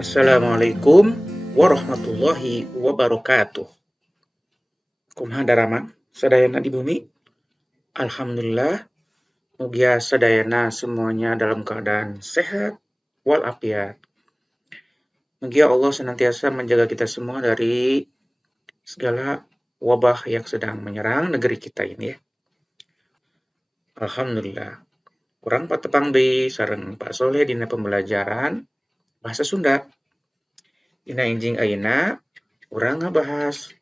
Assalamualaikum warahmatullahi wabarakatuh. Kumaha darama sadayana di bumi? Alhamdulillah, mugia sadayana semuanya dalam keadaan sehat walafiat. Mugia Allah senantiasa menjaga kita semua dari segala wabah yang sedang menyerang negeri kita ini ya. Alhamdulillah. Kurang patepang deui sareng Pak Soleh dina pembelajaran bahasa Sunda. Dina enjing ayeuna urang ngabahas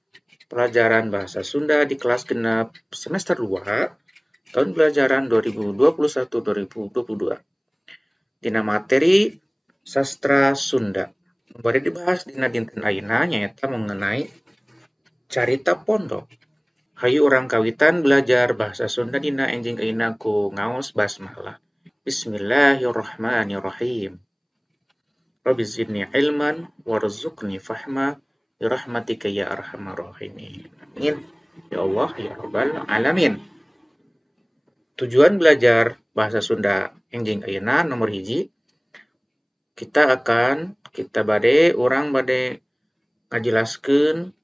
pelajaran bahasa Sunda di kelas genep semester 2 tahun pelajaran 2021-2022. Dina materi sastra Sunda. Bari dibahas dina dinten ayeuna nyaeta mengenai carita pondok. Hayu urang kawitan belajar bahasa Sunda dina enjing ayeuna ku ngaos basmalah. Bismillahirrahmanirrahim. Rabbi zidni ilman warzuqni fahma birahmatika ya arhamar rahimin. Amin. Ya Allah ya Rabbal alamin. Tujuan belajar bahasa Sunda enjing ayeuna nomor hiji, kita bade ngajelaskeun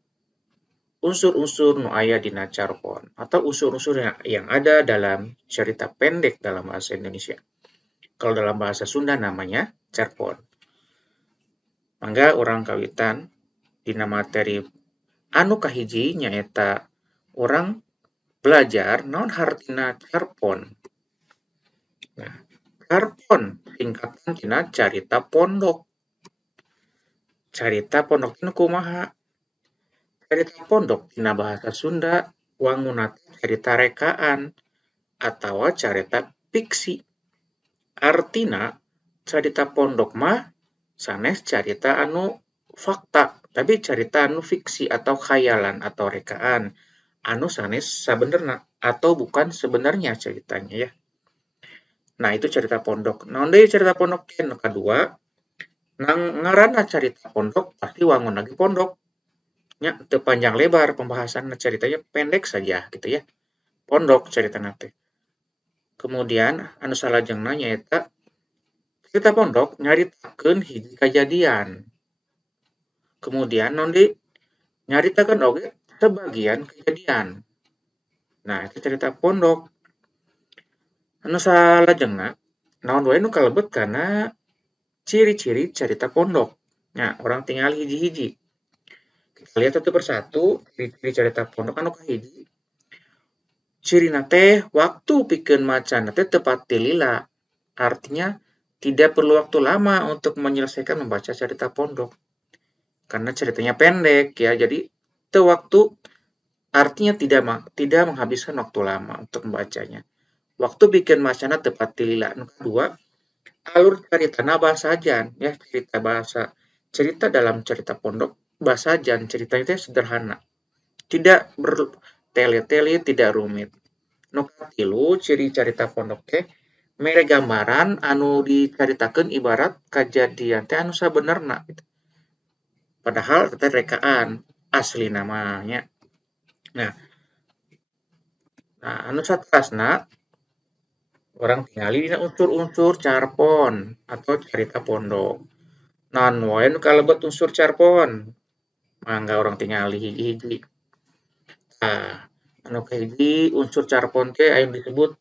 unsur-unsur nu aya dina carpon atau unsur-unsur yang ada dalam cerita pendek dalam bahasa Indonesia. Kalau dalam bahasa Sunda namanya carpon. Mangga urang kawitan dina materi anu kahiji nyaeta urang belajar naon hartina carpon. Nah, carpon singkatan tina carita pondok. Carita pondok teh kumaha? Carita pondok tina bahasa Sunda wangunna carita rekaan atawa carita fiksi. Artina carita pondok mah sanes carita anu fakta, tapi carita anu fiksi atau khayalan atau rekaan anu sanes sabenerna atau bukan sebenarnya ceritanya ya. Nah, itu cerita pondok. Naon deui cerita pondok teh? Nu kadua, ngaranna carita pondok pasti wangun lagi pondok. Nya teu panjang lebar pembahasan ceritanya pendek saja gitu ya. Pondok ceritana teh. Kemudian anu salajengna nyaeta cerita pondok nyaritakeun hiji kajadian. Kemudian naon deui? Nyaritakeun oge sebagian kejadian. Nah, itu cerita pondok. Anu salajengna naon wae nu kalebet kana ciri-ciri cerita pondok. Nah, orang tinggal hiji-hiji. Kita lihat satu persatu ciri-ciri cerita pondok anu kahiji. Cirina teh waktu pikeun macana teh tepat lila. Artinya tidak perlu waktu lama untuk menyelesaikan membaca cerita pondok. Karena ceritanya pendek ya, jadi artinya tidak menghabiskan waktu lama untuk membacanya. Waktu bikin macana tepat lila. Nu kedua, alur caritana basajan ya, cerita dalam cerita pondok basajan, ceritanya sederhana. Tidak bertele-tele, tidak rumit. Nu katilu ciri cerita pondok teh mere gambaran anu dicaritakeun ibarat kajadian teh anu sabenerna gitu. Padahal teh rekaan asli namanya. Nah, anu satrasna orang tingali dina unsur-unsur carpon atau cerita pondok. Naon wae nu kalebet unsur carpon? Mangga orang tingali hiji-hiji. Nah, anu kahiji unsur carpon teh aya disebut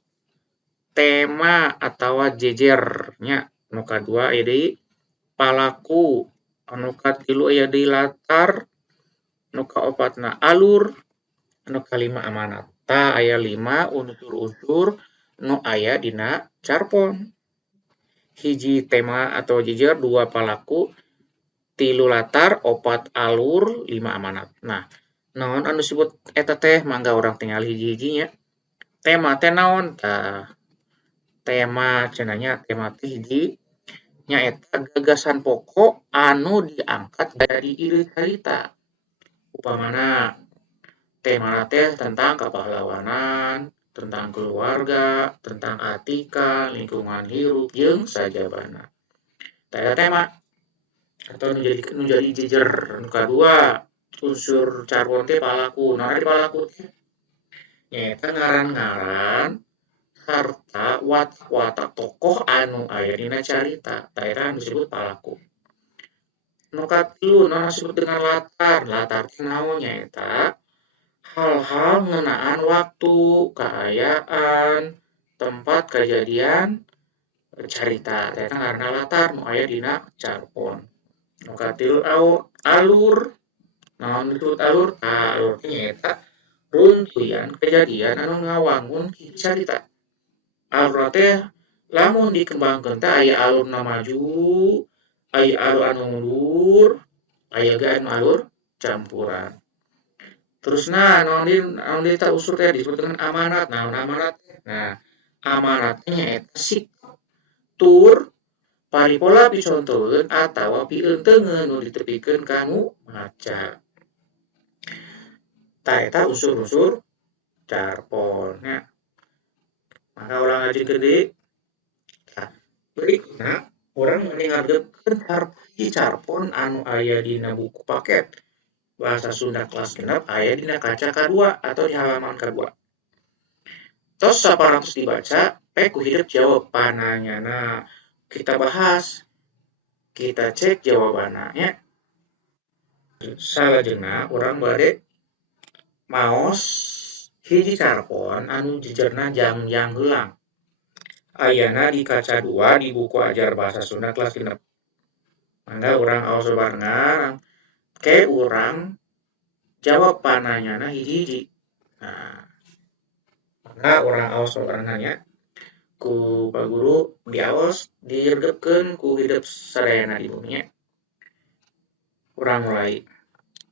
tema atawa jejernya. Nu kadua aya deui palaku. Anu katilu aya deui latar. Nu kaopatna alur. Anu kalima amanat. Tah aya 5 unsur-unsur nu aya dina carpon. Hiji tema atau jejer, 2 palaku, 3 latar, 4 alur, 5 amanat. Nah, naon anu disebut eta teh? Mangga urang tingali hiji-hijinya. Tema teh naon? Tah, tema cenah nya tema teh hiji nyaeta gagasan pokok anu diangkat dari iri carita. Upamana tema teh tentang kepahlawanan, tentang keluarga, tentang etika, lingkungan hidup, jeung sajabana. Eta tema atau nu jadi jejer. Nu kadua unsur carpon teh palaku. Naon ari palaku teh? Nyaeta ngaran-ngaran sarta watak-watak tokoh anu aya dina carita. Tah eta disebut palaku. Nu katilu naon disebut dengan latar. Latar teh naon nyaeta hal-hal ngeunaan waktu, kaayaan, tempat kejadian, carita. Eta ngaranna latar nu aya dina carpon. Nu katilu alur. Naon disebut alur? Alur teh nyaeta runtuyan kejadian anu ngawangun carita. Alur teh lamun dikembangkeun teh aya alurna maju, aya alur anu mundur, aya ge anu alur campuran. Terusna naon deui tah unsur teh disebut dengan amanat. Naon amanat? Nah, amanat teh nyaeta sikap, tur, paripola picontoheun atawa pireunteungeun nu ditepikeun ka nu maca. Tah eta unsur-unsur carpon nya. Mangga urang ngajikeun deui. Tah, berikutna urang mending ngadegkeun carpon anu aya dina buku paket Bahasa Sunda kelas genep aya dina kaca kadua atau di halaman kadua. Tos saparantos dibaca, ku hirup jawab pananyana. Kita bahas, kita cek jawabanna nya. Salajengna urang bade maos hiji carpon anu jejerna jangjang heulang. Ayana di kaca 2 di buku ajar bahasa Sunda kelas genep. Mangga urang aos bebarengan, ke urang jawab pananyana hiji-hiji. Nah, mangga urang aos bebarengan nya. Ku Pak Guru diaos diregepkeun ku hidup sadayana di bumi nya. Urang mulai.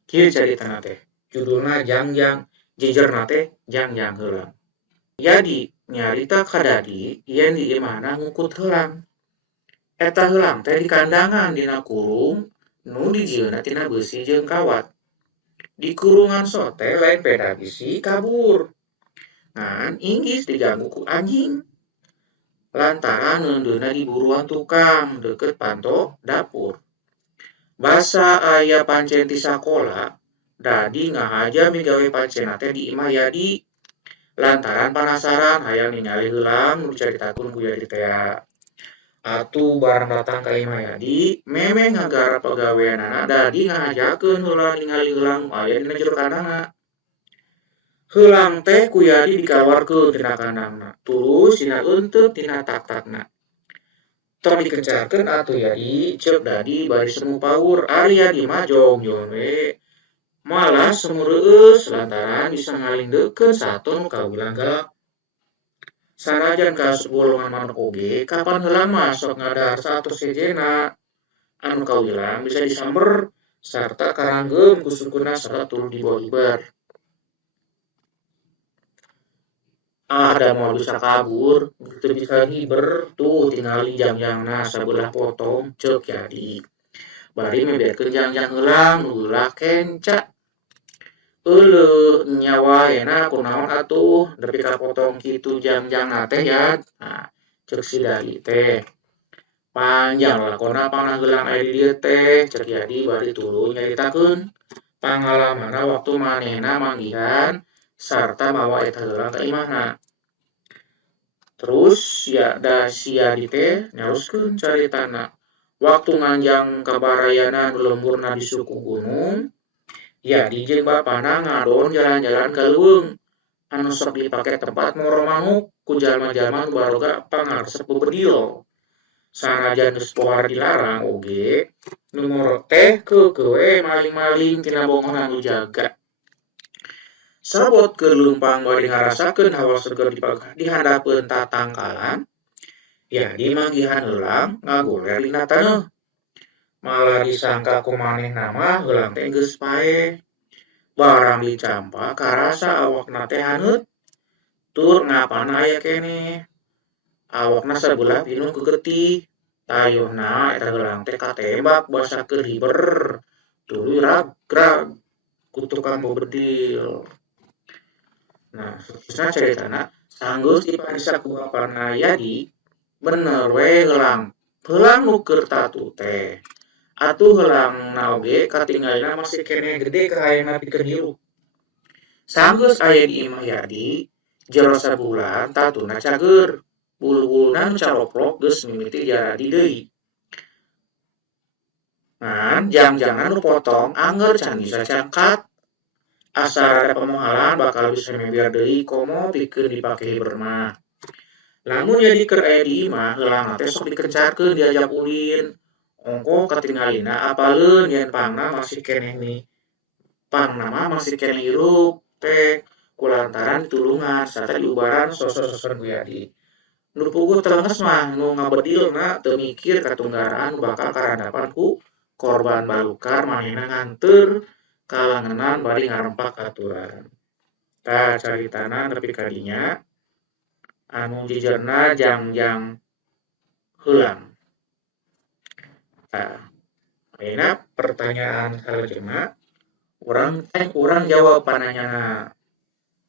Kieu caritana teh. Judulna jangjang, jejerna teh jangjang heulang. Jadi nyarita kadadi yen di imahna ngukut heulang. Eta heulang teh di kandangan dina kurung nu dijieunna tina beusi jeung kawat. Di kurungan sote lain peda bisi kabur. Ngan inggis diganggu ku anjing. Lantaran neundeuna diburuan tukang deket panto dapur. Basa aya pancen ti sakola, dadi ngahaja migawe pancena teh di imah Yadi. Lantaran penasaran hayang ningali heulang nu dicaritakeun ku Yadi teh. Atuh barang datang ka imah Yadi, memeng ngagara pagaweanana dadi ngahajakeun heulang ningali heulang nu aya dina jero kandangna. Heulang teh ku Yadi dikaluarkeun tina kandangna, tulus dina eunteut tina tak-takna. Tong dikencarkeun atuh Yadi, ceuk dadi bari semu paur, ari Yadi mah jong-jong we. Malah semu reueus lantaran bisa ngalindeukeun saton nu kawilang galak. Sanajan kaasup golongan manuk oge, kapan heulang mah sok ngadahar satos sejena anu kawilang bisa disamber sarta karanggeum ku sukeuna sarta tuluy dibawa iber. Ada moal bisa kabur, teu bisa hiber, tuh tingali jangjangna sabelah potong ceuk Yadi. Bari mebetkeun jangjang heulang nu heulah kenca. Euleuh nya waena kunaon atuh nepi ka potong kitu jangjangna teh Yad. Nah, ceuk si Dali teh. Panjang lakonna panah heulang aya di dieu teh, ceuk Yadi bari tuluy nyaritakeun pangalamanna waktu manehna manggihan sarta mawa eta heulang ka imahna. Terus si Yadi teh nyaroskeun caritana. Waktu nganjang kabarayana nu lemburna di suku gunung, Yadi jeung bapana ngadon jalan-jalan ka leuweung anu sok dipake tempat moro manuk ku jalma-jalma nu baroga pangaresep beberdio. Sanajan geus pohar dilarang oge, nu moro teh keukeuh we maling-maling tina bongonan nu jaga. Sabot keur leumpang bade ngarasakeun hawa seger di handapeun tatangkalan, Yadi manggihan heulang ngagoler lina taneuh. Malah disangka ku manehna mah heulang teh geus paeh. Barang dicampa karasa awakna teh haneut, tur ngapana aya keneh. Awakna sabelah pinun ku getih. Tayuhna eta heulang teh katembak basa keur hiber, tuluy ragrag ku tukang bobedil. Nah, saterusna caritana sanggeus dipariksa ku bapana Yadi, bener we heulang nu keur tatu teh. Atuh heulangna oge katinggalina masih keneh gede kahayangna pikeun hirup. Sanggeus aya di imah Yadi, jero sabulan tatuna cager, bulu-buluna nu caloplok geus mimiti jadi deui. Ngan jang-jangan nu potong anger can bisa cangkat asal ada pemohalan bakal bisa membiar deui komo pikeun dipake hiberna. Lamun jadi keur aya di imah heulang teh sok dikencarkeun diajak ulin. Ongko katinggalina apaleun yen pangna masih keneh nih. Pangna mah masih keneh hirup teh kulantaran tulungan sarta diubaran sosok-sosok Guyadi. Nu puguh telenges mah nu ngabedilna teu mikir katunggaraan bakal karandapan ku korban balukar manehna nganteur kalangenan bari ngarempak aturan. Tah caritana nepi ka dinya anu jijerna jangjang heulang. Tah, ayeuna pertanyaan salajengna urang jawab pananyana.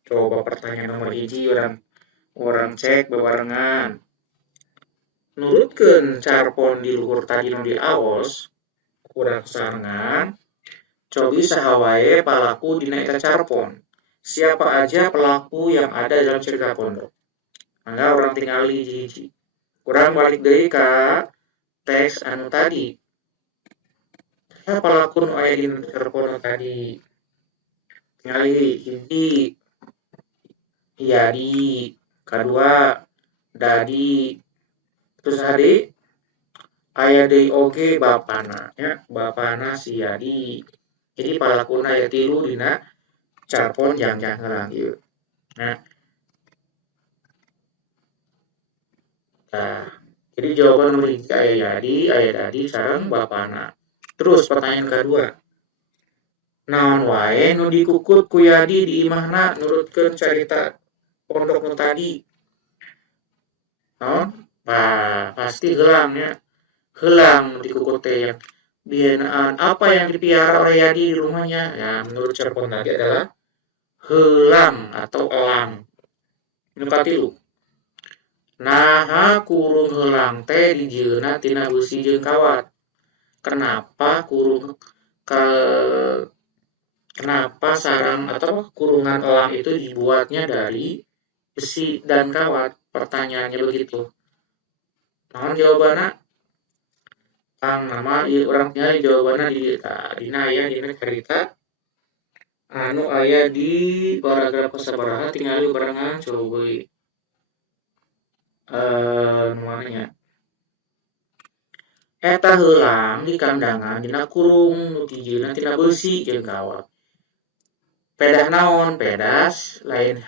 Coba pertanyaan nomor hiji urang cek bebarengan. Nurutkeun carpon di luhur tadi nu diaos, urang sarangan cobi saha wae pelaku dina eta carpon. Siapa aja pelaku yang ada dalam cerita pondok. Mangga urang tingali hiji-hiji. Urang balik deui ka teks anu tadi. Siapa pelaku nu aya dina carpon tadi? Tingali hiji Iyadi, kadua Dadi, terus hari aya deui oge bapana nya, bapana si Yadi. Jadi palakuna aya 3 dina carpon jangjang heulang ieu. Nah, tah jadi jawaban nomor hiji aya Yadi, aya Dadi sareng bapana. Terus pertanyaan kedua. Naon wae nu dikukut ku Yadi di imahna nurutkeun carita pondok nu tadi? Naon? Pasti heulang nya. Heulang nu dikukut teh yang bienaan apa yang dipiara oleh Yadi di rumahnya? Ya, menurut cerpon tadi adalah heulang atau elang. Nu katilu. Naha kurung heulang teh dijieuna tina besi jeung kawat. Kenapa kenapa sarang atau kurungan elang itu dibuatnya dari besi dan kawat? Pertanyaannya begitu. Naon jawabanna? Kang nama ieu urang tinggal jawabanna di dina aya dina carita anu aya di paragraf kasabaraha tingali barengan coba deui. Nu mana nya? Eta heulang di kandangan dina kurung nu tijieuna tina beusi jeung kawat. Pedah naon? Pedas lain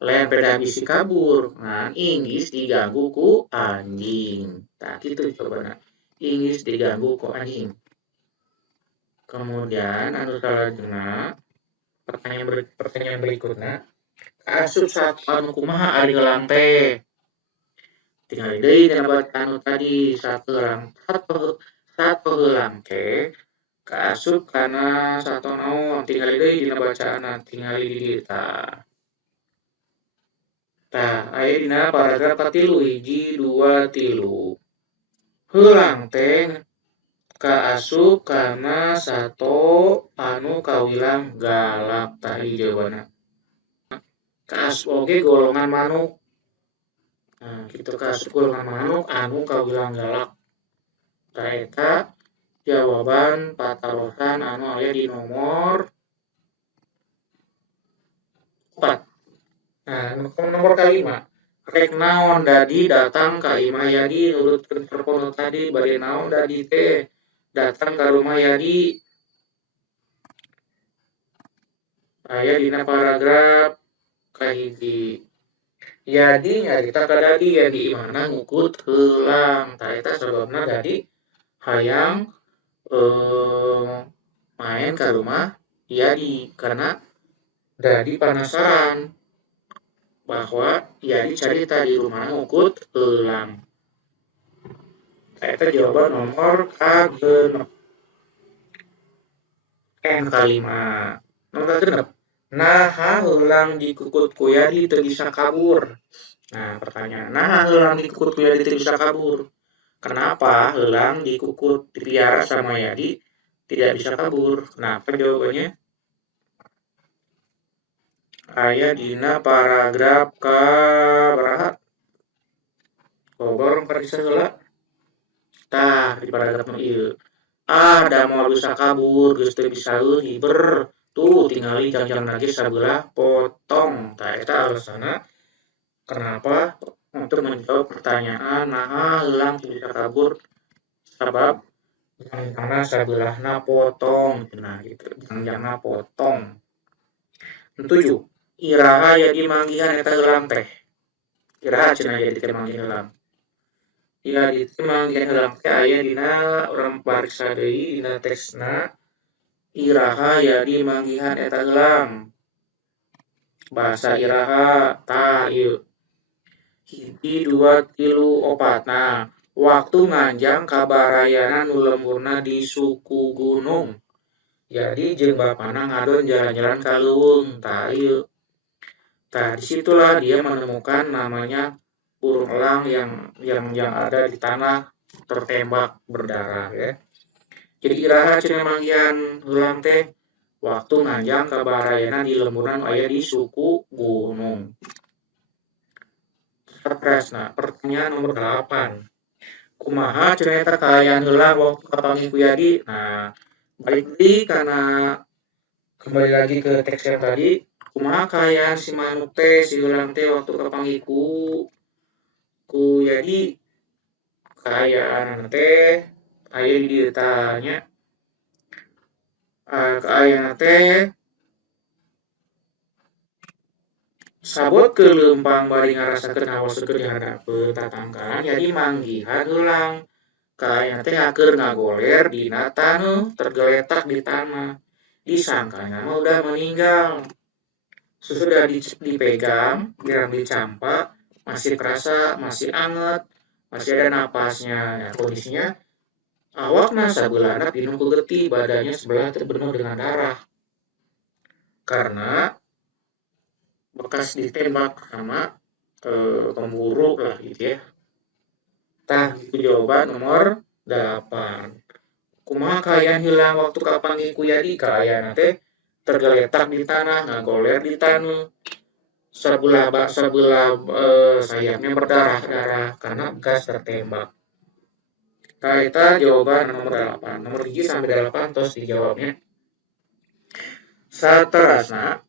pedah bisi kabur. Ngan inggis diganggu ku anjing. Tah kitu jawabanna. Inggis diganggu ku anjing. Kemudian anu salajengna pertanyaan berikutna asup satu anu kumaha ari heulang teh? Tingali deui dina anu tadi satu heulang teh kaasup kana sato naon tingali deui dina bacaanna tingali di dieu tah. Tah aya dina paragraf katilu 1, 2, 3. Heulang teh kaasup kana sato anu kawilang galak tah ieu jawabanna. Kaasup oge golongan manuk. Nah, kitu kaasup golongan manuk anu kawilang galak. Tah eta jawaban patarosan anu aya di nomor 4. Nah, nomor kalima. Rek naon Dadi datang ka imah Yadi nurutkeun perpon tadi bade naon Dadi teh datang ka rumah Yadi. Aya dina paragraf kahiji. Yadi nyarita ka Dadi Yadi imahna ngukut heulang. Tah eta sababna Dadi hayang main ka rumah Yadi karena Dadi penasaran bahwa Yadi carita di rumah ngukut heulang. Eta jawaban nomor kagenep. Kalima. Nomor kagenep. Naha heulang dikukut ku Yadi teu bisa kabur. Nah, pertanyaan. Naha heulang dikukut ku Yadi teu bisa kabur? Kenapa heulang dikukut dipiara sama Yadi tidak bisa kabur? Kenapa jawabannya? Aya dina paragraf kabaraha? Coba urang pariksa heula. Tah, di paragraf nu ieu. Ada mau bisa kabur geus teu bisa hiber tuh tingali jangjang lagi sabelah potong. Tah eta alasanna kenapa untuk menjawab pertanyaan naha heulang teu bisa kabur sabab jangjangna sabelahna potong cenah gitu jangjangna potong. 7. Iraha jadi manggihan eta heulang teh. Iraha cenah jadi teh manggihan heulang. Ya itu manggihan heulang teh aya dina urang pariksa deui dina teksna iraha jadi manggihan eta heulang. Bahasa iraha tah ieu. Hiji dua tilu opat. Nah, waktu nganjang kabarayanan nu lemburna di suku gunung. Jadi jeung bapana ngadon jalan-jalan ka leuweung. Tah ieu. Tah disitulah dia menemukan namanya burung elang yang ada di tanah tertembak berdarah ya. Jadi iraha cenah manggihan heulang teh waktu nganjang kabarayana di lemburan aya di suku gunung. Tresna, pertanyaan nomor 8. Kumaha cenah eta kaayaan heulang waktu kapanggih ku Yadi? Nah, balik deui kana kembali lagi ke teks yang tadi. Kumaha kaayaan si manuk teh si heulang teh waktu kapanggih ku Yadi? Kaayaan teh aya di dieu tanya. Kaayaan teh sabot ke leumpang bari ngarasakeun hawa seukeut dihadapeun tatangkalan jadi manggihan heulang. Kaayana teh keur ngagoler dina taneuh tergeletak di tanah. Disangkanya mah udah meninggal. Sesudah dipegang, diambil dicampak, masih kerasa, masih anget, masih ada napasnya. Ya, kondisinya awakna sabeulah pinuh ku getih, badannya sebelah terpenuh dengan darah. Karena bekas ditembak sama pemburu lah gitu ya. Tah itu jawaban nomor 8. Kumaha kaayaan hilang waktu kapanggih ku Yadi? Kaayana teh tergeletak di tanah, ngagoler di taneuh. Sabelah sayapnya berdarah-darah karena bekas tertembak. Nah, eta jawaban nomor 8. Nomor 1 sampai 8 tos dijawabnya. Saterasna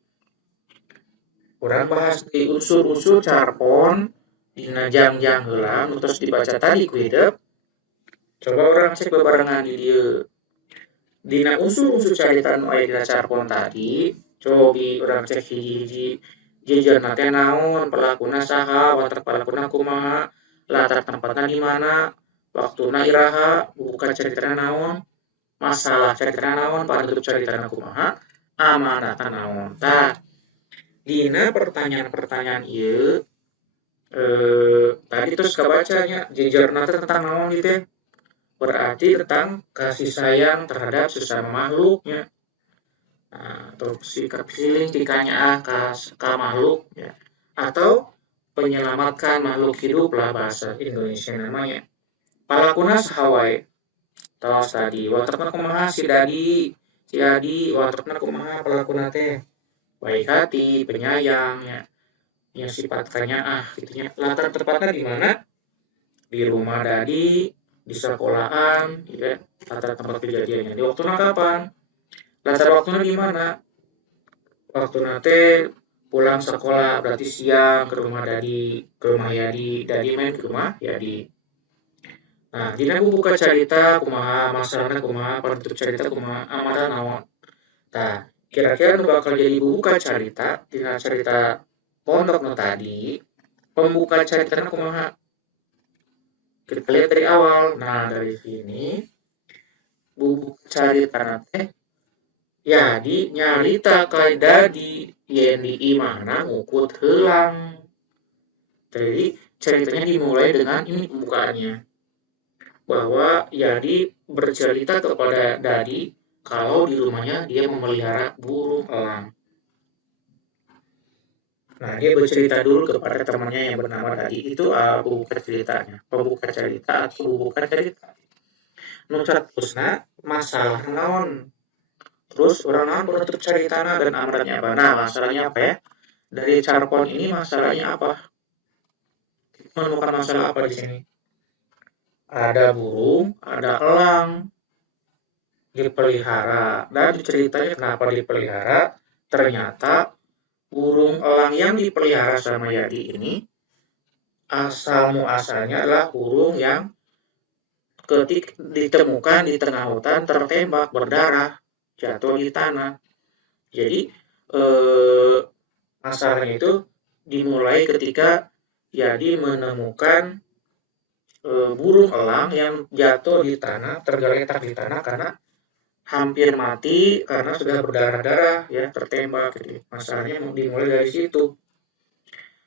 urang bahas di unsur-unsur carpon dina jangjang heulang terus dibaca tadi ku hideuk. Coba orang cek bebarengan di dieu. Dina unsur-unsur carita nu aya dina carpon tadi, cobi urang cek hiji-hiji jejeurna teh naon, pelakuna saha, watak pelakuna kumaha, latar tempatna di mana, waktuna iraha, buka caritana naon, masalah caritana naon, panutup caritana kumaha, amanatna naon. Tah, dina pertanyaan-pertanyaan ieu tadi terus kabacanya jejeurna teh tentang naon ieu teh? Berarti tentang kasih sayang terhadap sesama makhluknya. Nah, atau sikap feeling tikanya ke makhluk ya. Atau menyelamatkan makhluk hidup lah bahasa Indonesia namanya. Palakuna sahawae. Tos tadi, watakna kumaha si Dadi, watakna kumaha palakuna teh. Baik hati, penyayang ya. Ya sifat kanyaah gitu nya. Latar tempatnya di mana? Di rumah Dadi, di sekolahan, ya. Latar tempat kejadiannya. Di waktu kapan? Latar waktunya gimana? Waktu nanti pulang sekolah berarti siang ke rumah Yadi main ke rumah Yadi. Nah, dina buka cerita kumaha masalahna kumaha penutup cerita kumaha amanah naon. Nah, kira-kira nu bakal jadi buka cerita dina cerita pondok nu tadi, pembuka ceritanya kumaha? Kita lihat dari awal. Nah, dari sini buka cerita teh Yadi nyarita ka Dadi yen di imana ngukut heulang. Jadi ceritanya dimulai dengan ini pembukaannya. Bahwa Yadi bercerita kepada Dadi kalau di rumahnya dia memelihara burung elang. Nah, dia bercerita dulu kepada temannya yang bernama Dadi. Itu pembuka ceritanya. Pembuka cerita atau pembuka cerita. Nu terusna masalah naon. Terus orang naon penutup ceritana dan amanatnya apa? Nah, masalahnya apa ya? Dari carpon ini masalahnya apa? Menemukan masalah apa di sini? Ada burung, ada elang. dipelihara. Dan ceritanya kenapa dipelihara, ternyata burung elang yang dipelihara sama Yadi ini asal muasalnya adalah burung yang ketika ditemukan di tengah hutan tertembak berdarah jatuh di tanah. Jadi masalahnya itu dimulai ketika Yadi menemukan burung elang yang jatuh di tanah, tergeletak di tanah karena hampir mati karena sudah berdarah-darah ya tertembak. Jadi masalahnya dimulai dari situ.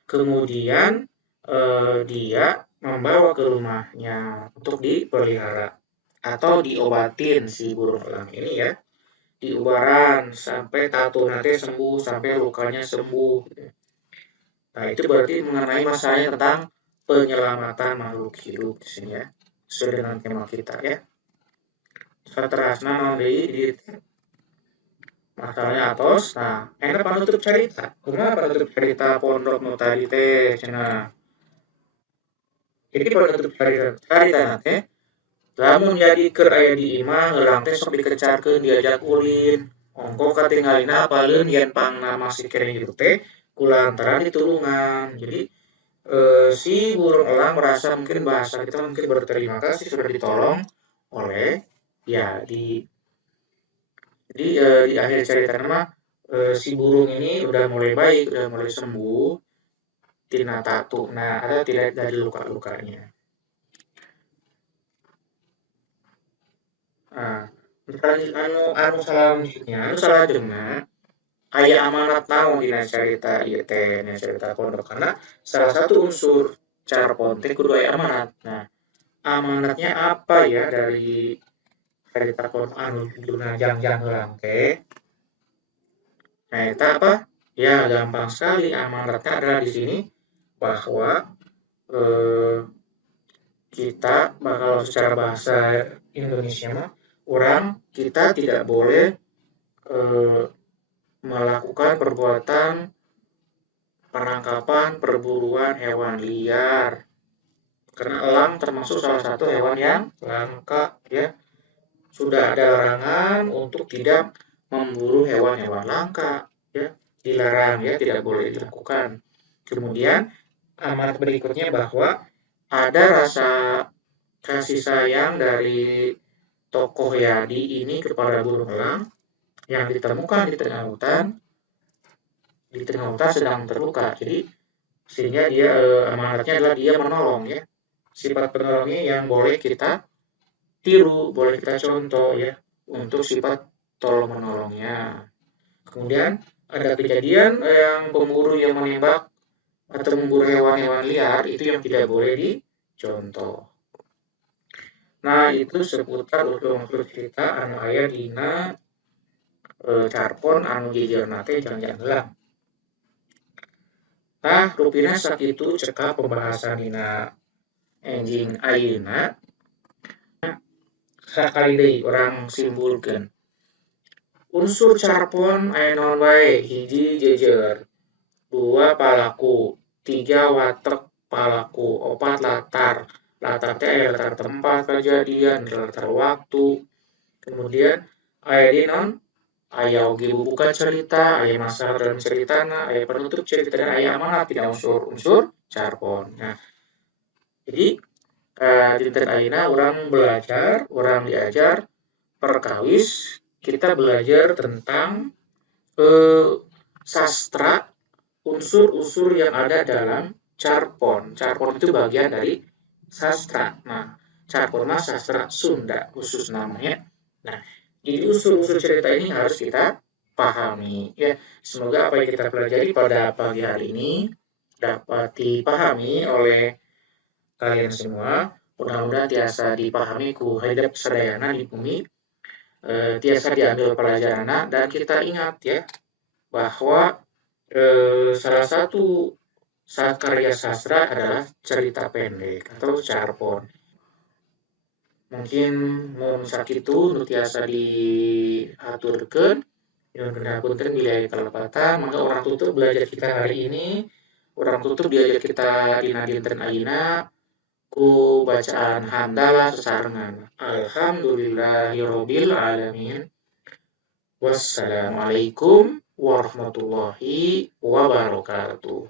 Kemudian dia membawa ke rumahnya untuk dipelihara atau diobatin si burung elang ini ya, diubaran sampai tato nanti sembuh, sampai lukanya sembuh. Nah itu berarti mengenai masalahnya tentang penyelamatan makhluk hidup di sini ya, sesuai dengan tema kita ya. Satrasna non di masalahnya atos. Nah, enak panutup cerita. Kumaha panutup cerita pondok nu tadi teh cenah. Jadi panutup cerita teh lamun jadi keur aya di imah heulang teh sok dikecarkeun diajak ulin. Ongko katinggalina apaleun yen pangna masih kene hidup teh kulantaran ditulungan. Jadi si burung elang merasa mungkin bahasa kita mungkin berterima kasih sudah ditolong oleh ya di akhir cerita nama si burung ini udah mulai baik, udah mulai sembuh, tina tatu, nah ada tidak dari luka-lukanya. Nah, anu selanjutnya, anu selanjutnya, aya amanat naon dina cerita ieu teh, dina cerita pondok karena salah satu unsur carpon teh kudu aya amanat. Nah, amanatnya apa ya dari cerita pondok anu judulna Jangjang Heulang teh? Nah, itu apa? Ya, gampang sekali. Amanatnya adalah di sini bahwa eh, kita bakal secara bahasa Indonesia mah, kita tidak boleh eh, melakukan perbuatan penangkapan, perburuan hewan liar. Karena elang termasuk salah satu hewan yang langka, ya. Sudah ada larangan untuk tidak memburu hewan-hewan langka, ya. Dilarang, ya, tidak boleh dilakukan. Kemudian amanat berikutnya bahwa ada rasa kasih sayang dari tokoh Yadi ini kepada burung elang yang ditemukan di tengah hutan sedang terluka. Jadi sehingga dia amanatnya adalah dia menolong ya. Sifat penolongnya yang boleh kita tiru, boleh kita contoh ya untuk sifat tolong menolongnya. Kemudian ada kejadian yang pemburu yang menembak atau memburu hewan-hewan liar itu yang tidak boleh dicontoh. Nah, itu seputar unsur cerita anu aya dina carpon anu jejerna teh Jangjang Heulang. Tah rupina sakitu cekap pembahasan dina enjing ayeuna. Sakali deui urang simpulkeun. Unsur carpon aya naon wae? Hiji jejer, 2 palaku, 3 watek palaku, 4 latar. Latar teh aya latar tempat kejadian, latar waktu. Kemudian aya di naon? Aya oge buka cerita, aya masalah dalam ceritana, aya penutup cerita dan aya amanat tina unsur-unsur carpon. Nah, jadi dinten ayeuna urang belajar, urang diajar perkawis kita belajar tentang sastra unsur-unsur yang ada dalam carpon. Carpon itu bagian dari sastra. Nah, carpon mah sastra Sunda khusus namanya. Nah, jadi unsur-unsur cerita ini harus kita pahami ya. Semoga apa yang kita pelajari pada pagi hari ini dapat dipahami oleh kalian semua. Mudah-mudahan tiasa dipahami ku hadap sadayana di bumi, tiasa diambil pelajaran dan kita ingat ya bahwa salah satu karya sastra adalah cerita pendek atau carpon. Mungkin mun sakitu nu tiasa diaturkeun nyuwun pangapunten bila aya kalepatan mangga urang tutup belajar kita hari ini. Urang tutup diajar kita dina dinten ayeuna ku bacaan hamdalah sesarengan. Alhamdulillahirabbil alamin. Wassalamualaikum warahmatullahi wabarakatuh.